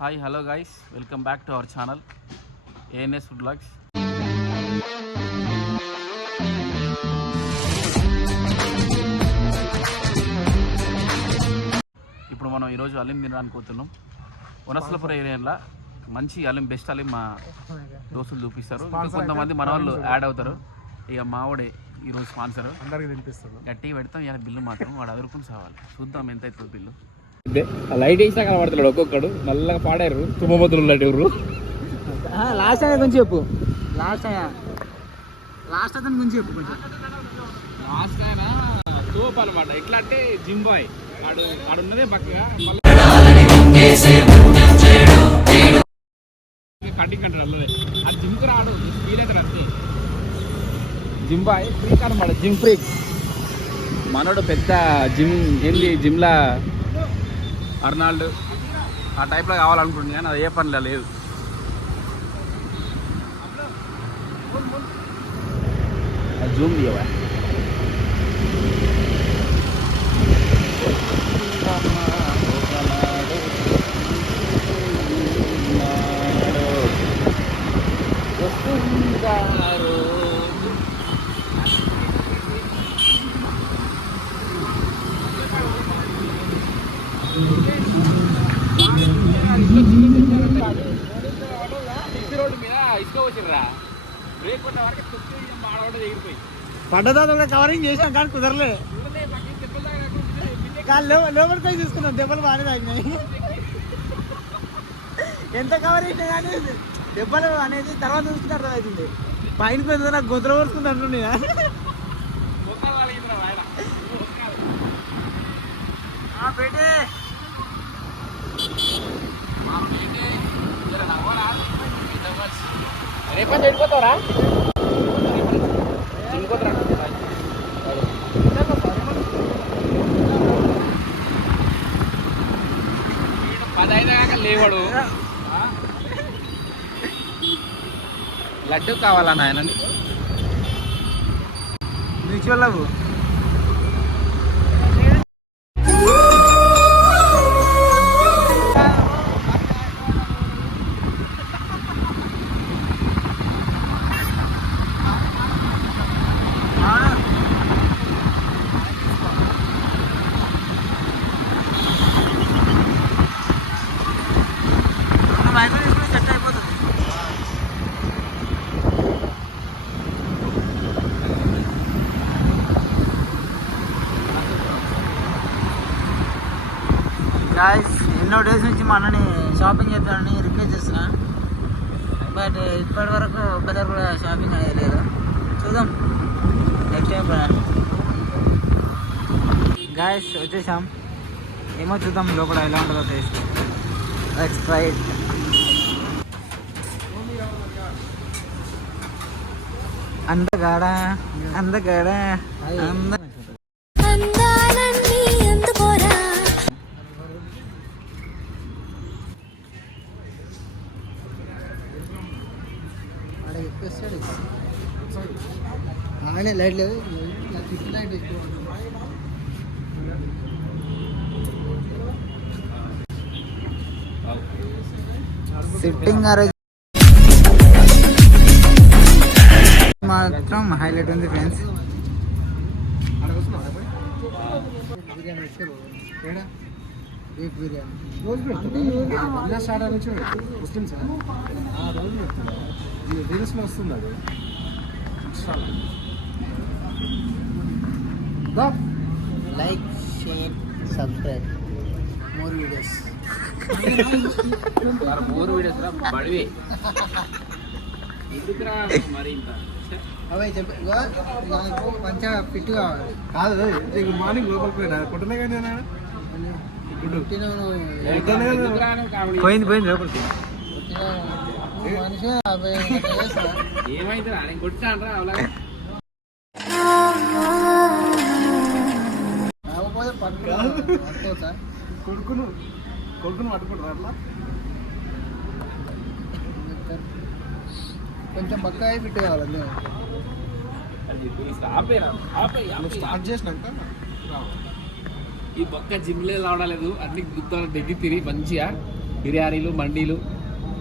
Hi hello guys welcome back to our channel ANS food blogs ఇప్పుడు మనం ఈరోజు అలీం తినడానికి పోతున్నాం. వనస్థలపుర ఏరియాలో మంచి అలీం బెస్ట్ అలీం మా దోస్తులు చూపిస్తారు. కొంతమంది మన వాళ్ళు యాడ్ అవుతారు. ఇక మావాడే ఈరోజు స్పాన్సర్. అందరికి తినిపిస్తున్నాం గట్టిగా పెడతాం ఇలా బిల్లు మాత్రం వాడు అదురుకుని సావాలి. చూద్దాం ఎంత అవుతుంది బిల్లు. లైట్ వేసినా కనబడతాడు ఒక్కొక్కడు. నల్లగా పాడారు. తుమ్మబతులు లాంటి ఎవరు? లాస్ట్ అయినా గురించి చెప్పు. లాస్ట్ అయినా లాస్ట్ అతని గురించి చెప్పు కొంచెం. లాస్ట్ ఆయన తోపు అనమాట ఎట్లా అంటే జిమ్ బాయ్. ఆడు ఆడు ఉన్నదే పక్కగా కటింగ్ అంటాడు అల్లదే ఆ జిమ్కు రాడు. ఫీల్ అవుతాడు అంతే. జిమ్ బాయ్ ఫ్రీక్ అనమాట జిమ్ ఫ్రీక్. మనోడు పెద్ద జిమ్ ఏంది జిమ్లా అర్నాల్డ్ ఆ టైప్లో కావాలనుకుంటుంది కానీ అది ఏ పనిలో లేదు. జూమ్ తీయవా? రోడ్డు పడ్డదా కవరింగ్ చేసాం కానీ కుదరలే. లోపలికి పోయి చూసుకున్నాం దెబ్బలు బాగానే తాగినాయి. ఎంత కవర్ చేసినా కానీ దెబ్బలు అనేది తర్వాత చూసుకుంటే అర్థమవుతుంది. పైన పెద్ద నాకు గొంతులు రేపటి వెళ్ళిపోతావరా పది వాడు. లడ్డు కావాలా నాయన మ్యూచువల్ లవ్ గాయస్ ఎన్నో డేస్ నుంచి మా అన్నని షాపింగ్ చేద్దామని రిక్వెస్ట్ చేస్తున్నా. బట్ ఇప్పటి వరకు ఒక్కసారి కూడా షాపింగ్ అనేది లేదు. చూద్దాం. నెక్స్ట్ టైం గాయస్ వచ్చేసాం. ఏమో చూద్దాం లోపల ఎలా ఉంటుందో టేస్ట్ లెట్స్ ట్రై ఇట్ అందగాడ? అందగాడ? అంద లైట్ లేదు. లైట్ సిట్టింగ్ అరేంజ్ మాత్రం హైలైట్ ఉంది ఫ్రెండ్స్ ముస్లిమ్స్ వస్తుంది అది. Like share subscribe more videos మూడు వీడియోస్ రా బడివి ఎందుకురా మరి ఇంత? అవే చెప్పి నాకు మంచిగా ఫిట్ కావాలి. కాదు నీకు మార్నింగ్ లోపలికి పోయినా? కొట్టలే కానీ నేను పోయింది పోయింది లోపలికి మనిషి నేను కొట్టాను రా అలా కొడుకును కొడుకును పట్టుకుంటారు అట్లా? కొంచెం బక్కాయి ఫిట్ కావాలి అంతే. ఆపేరా ఆపే స్టార్ట్ చేసినాక ఈ బొక్క జిమ్లే రావడం లేదు అన్ని గుద్దాలు దగ్గర తిరిగి మంచిగా బిర్యానీలు మండీలు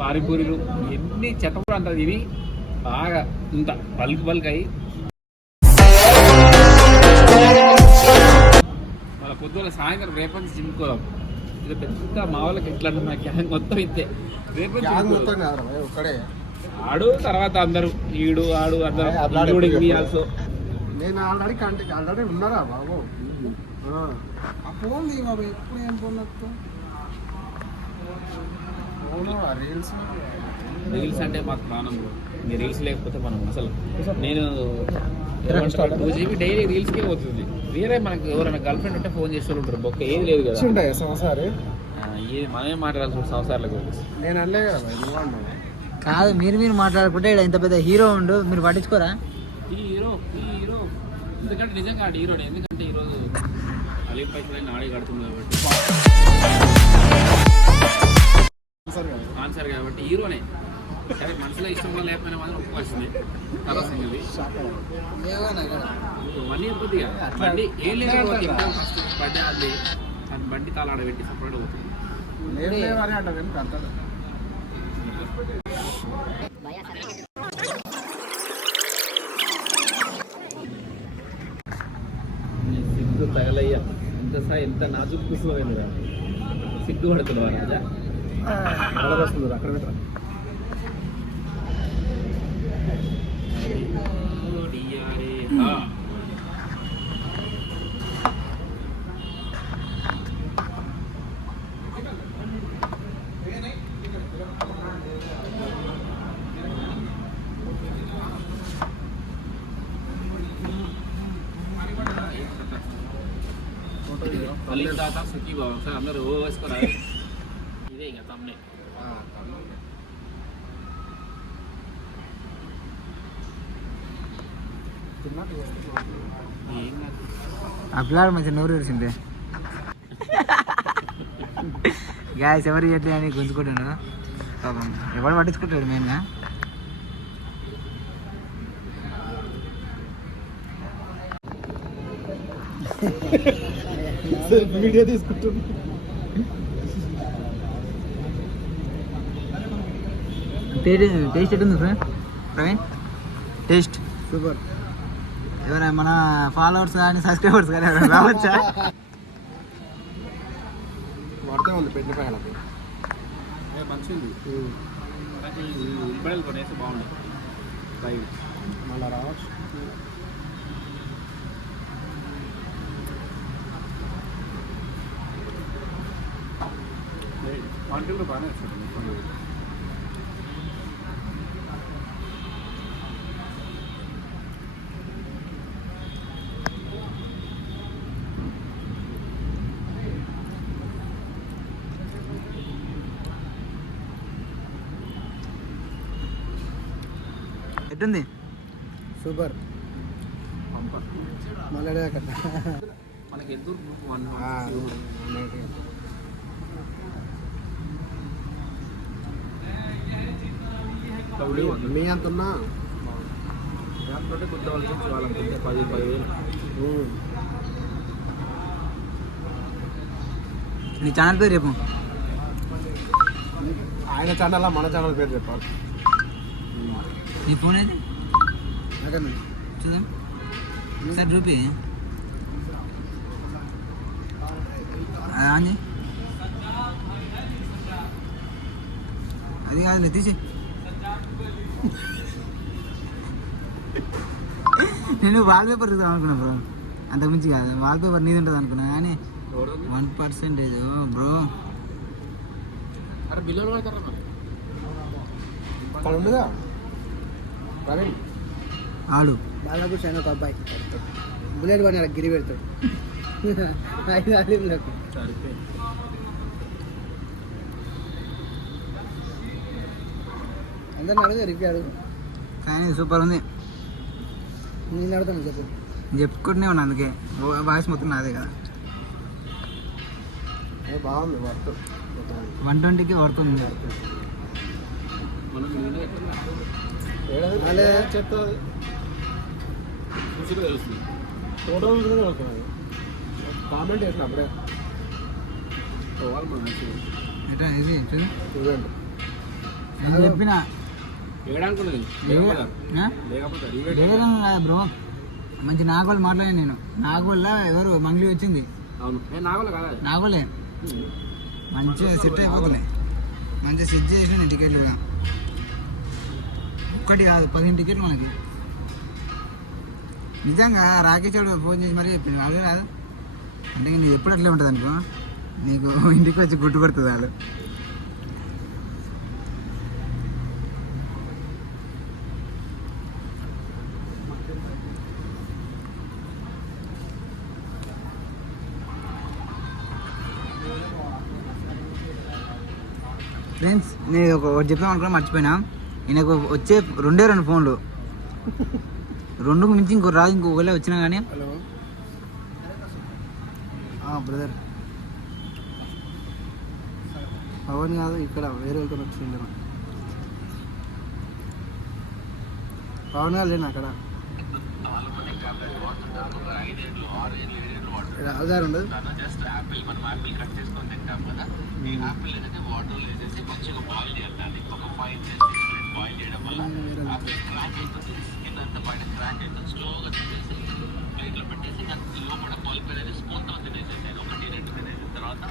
పానీపూరీలు ఎన్ని చెత్తపూర అంటారు ఇవి బాగా ఇంత బల్క్ బల్క్ అయ్యి. మన పొద్దున్న సాయంత్రం రేపటి పోదాం. ఇది పెద్ద మా వాళ్ళకి ఎట్లా అంటే మా గ్యాంగ్ మొత్తం ఇంతే. రేపటి మొత్తం ఒక్కడే. ఆడు తర్వాత అందరూ ఈడు ఆడు అందరూ. నేను ఆల్రెడీ కంటే ఆల్రెడీ ఉన్నారా బాబు? ఆ. ఆ ఫోన్ తీ బాబు ఎప్పుడు ఏం ఫోన్ రీల్స్? రీల్స్ అంటే మాకు ప్రాణం ఈ రీల్స్ లేకపోతే మనం అసలు నేను టూ జీబీ డైలీ రీల్స్కే పోతుంది. వేరే మనకు ఎవరైనా గర్ల్ ఫ్రెండ్ ఉంటే ఫోన్ చేస్తూ ఉంటారు. బొక్క ఏది లేదు కదా. ఉంటాయి సంసారి ఏది మనమే మాట్లాడాల్సి ఉంటుంది సంవత్సరాల గురించి. నేను అనలే కదా కాదు మీరు మీరు మాట్లాడుకుంటే ఇంత పెద్ద హీరో ఉండు మీరు పట్టించుకోరా? ఈ హీరో ఈ హీరో ఎందుకంటే నిజంగా ఆడు హీరోడే ఎందుకంటే ఈరోజు అలీం పైసలు నాడే కడుతుంది కాబట్టి. ఆన్సర్ కాబట్టి హీరోనే. కానీ మనసులో ఇష్టం కూడా లేకపోయినా మాత్రం ఒప్పుకోవాల్సిందే చాలా సింగిల్ వన్ ఇయర్ కొద్దిగా. బండి ఏం లేదు ఫస్ట్ బండి అది అది బండి తాళాడ పెట్టి సపరేట్ కడతాడు సిగ్గు తగలయ్యా. ఎంత సా ఎంత నాజుకు కుసుమైందిరా సిగ్గు అక్కడ వస్తుంది అక్కడ పెట్టరా? మళ్ళీ తాత సుఖీ బాబు సార్ అందరూ ఓ వేసుకోరా ఇదే ఇక తమ్నే అప్లాడ్ మంచి నోరు తెరిచిందే. గ్యాస్ ఎవరు చేయట్లే అని గుంజుకుంటాను పాపం ఎవడు పట్టించుకుంటాడు మెయిన్గా వీడియో తీసుకుంటుంది టేస్ట్ ఎట్టుంది ఫ్రెండ్ ప్రవీణ్ టేస్ట్ సూపర్ ఎవరైనా మన ఫాలోవర్స్ కానీ సబ్స్క్రైబర్స్ కానీ ఎవరైనా రావచ్చా పడితే ఉంది పెట్టిన పైన ఏ, మంచిది ఫైవ్ మళ్ళీ రావచ్చు క్వాంటిటీ కూడా బాగానే వచ్చింది ఎట్టుంది? సూపర్. మళ్ళీ కదా మనకి ఎంత మీ అంత ఉన్నా దాంతో కొద్ది ఆలోచించి వాళ్ళంటే పది పదివేలు. నీ ఛానల్ పేరు చెప్పు. ఆయన ఛానల్ మన ఛానల్ పేరు చెప్పాలి. నీ ఫోన్ అయితే చూద్దాం. సార్ చేయి. అది కాదు తీసి నేను వాల్ పేపర్ చూద్దాం అనుకున్నా బ్రో అంతకుమించి కాదు వాల్ పేపర్ నీది ఉంటుంది అనుకున్నా కానీ వన్ పర్సెంటేజ్ బ్రో ఆడు. చైనా ఒక అబ్బాయి. బుల్లెట్ పడిన గిరి పెడతాడు. ఐదు అందరిని అడుగు రివ్యూ అడుగు. కానీ సూపర్ ఉంది. నేను అడుగుతాను చెప్పు. చెప్పుకుంటూనే ఉన్నా అందుకే. వాయిస్ మొత్తం నాదే కదా. బాగుంది వర్క్. వన్ ట్వంటీకి కామెంట్ చేసిన అప్పుడే. ఇది. చూడండి నేను చెప్పిన బ్రో. మంచి నాగోలు మాట్లాడాను నేను. నాగోళ్ళ ఎవరు? మంగ్లీ వచ్చింది. నేను నాగోలు నాగోలే. మంచిగా సెట్ అయిపోతున్నాయి మంచిగా సెట్ చేసిన నేను టికెట్లు కూడా. ఒక్కటి కాదు పదిహేను టికెట్లు మనకి. నిజంగా రాకేష్ ఫోన్ చేసి మరీ చెప్పింది. వాళ్ళు కాదు. అంటే నీకు ఎప్పుడు అట్లే ఉంటుంది అనుకో నీకు ఇంటికి వచ్చి గుట్టు కొడుతుంది వాళ్ళు. ఫ్రెండ్స్ నేను ఒక ఒకటి చెప్తాం అనుకున్నా మర్చిపోయినా. ఈయనకు వచ్చే రెండే రెండు ఫోన్లు. రెండుకు మించి ఇంకో రాదు ఇంకో ఒకవేళ వచ్చినా కానీ. హలో. బ్రదర్ పవన్ కాదు ఇక్కడ వేరే వాళ్ళతో వచ్చింది పవన్ కాదు లేను అక్కడ? ఆధార్ ఉండదు. జస్ట్ యాపిల్ మనం యాపిల్ కట్ చేసుకొని తింటాం కదా. ఈ యాపిల్ అనేది వాటర్ వేసేసి మంచిగా బాయిల్ చేయాలి. ఒక ఫైవ్ డేస్ బాయిల్ చేయడం వల్ల యాపిల్ క్రాక్ అవుతుంది. స్కిన్ బయట క్రాక్ అవుతుంది. స్లోగా ప్లేట్లో పెట్టేసి దానికి లోపల పల్ప్ అనేది స్పూన్తో తినేసేసాను ఒకటి రెండు తినేసిన తర్వాత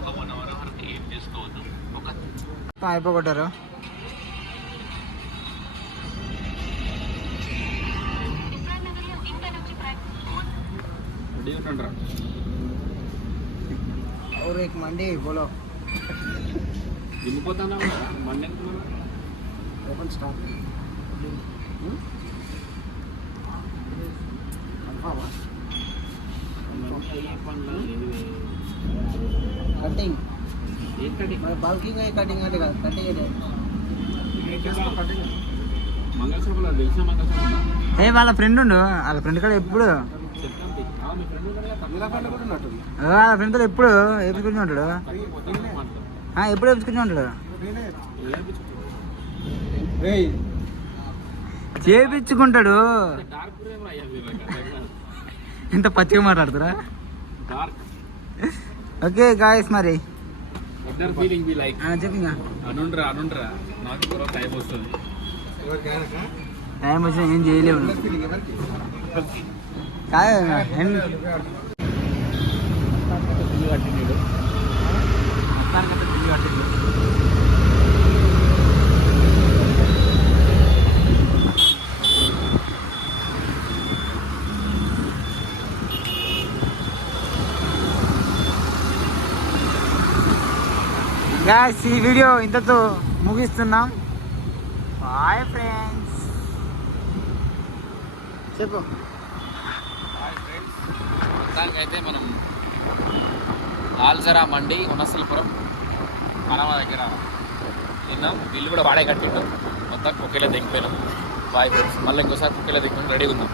ఒక వన్ అవర్ వరకు ఏం చేసుకోవద్దు. ఒక అయిపోగొట్టారు? ఎప్పుడు వేపించుకుని ఉంటాడు ఆ, ఎప్పుడు వేపించుకుని ఉంటాడు చేపించుకుంటాడు డార్క్ ప్రేమ అయ్యా మీరు ఎంత పచ్చిగా మాట్లాడుతురా డార్క్ ఓకే గాయస్ మరి ఇద్దరు ఫీలింగ్ బి లైక్ ఆ, చెప్పు ఇంకా అనుండ్రా అనుండ్రా నాకు కూడా టైం వస్తుంది టైం వచ్చినా ఏం చేయలేవు కాదు ఎన్- ఇల్లు కట్టినాడు మొత్తానికైతే బిల్లు కట్టిండు. గాయస్ ఈ వీడియో ఇంతతో ముగిస్తున్నాం. బాయ్ ఫ్రెండ్స్ చెప్పు. మొత్తానికైతే మనం ఆల్జరా మండి ఉన్నసలపురం పనమ దగ్గర తిన్నాం. బిల్లు కూడా వాడే కట్టిండు మొత్తం కుక్కీలో దిగిపోయినాం బాయ్ ఫ్రెండ్స్. మళ్ళీ ఇంకోసారి కుక్కీలో దిగుకొని రెడీగా ఉన్నాం.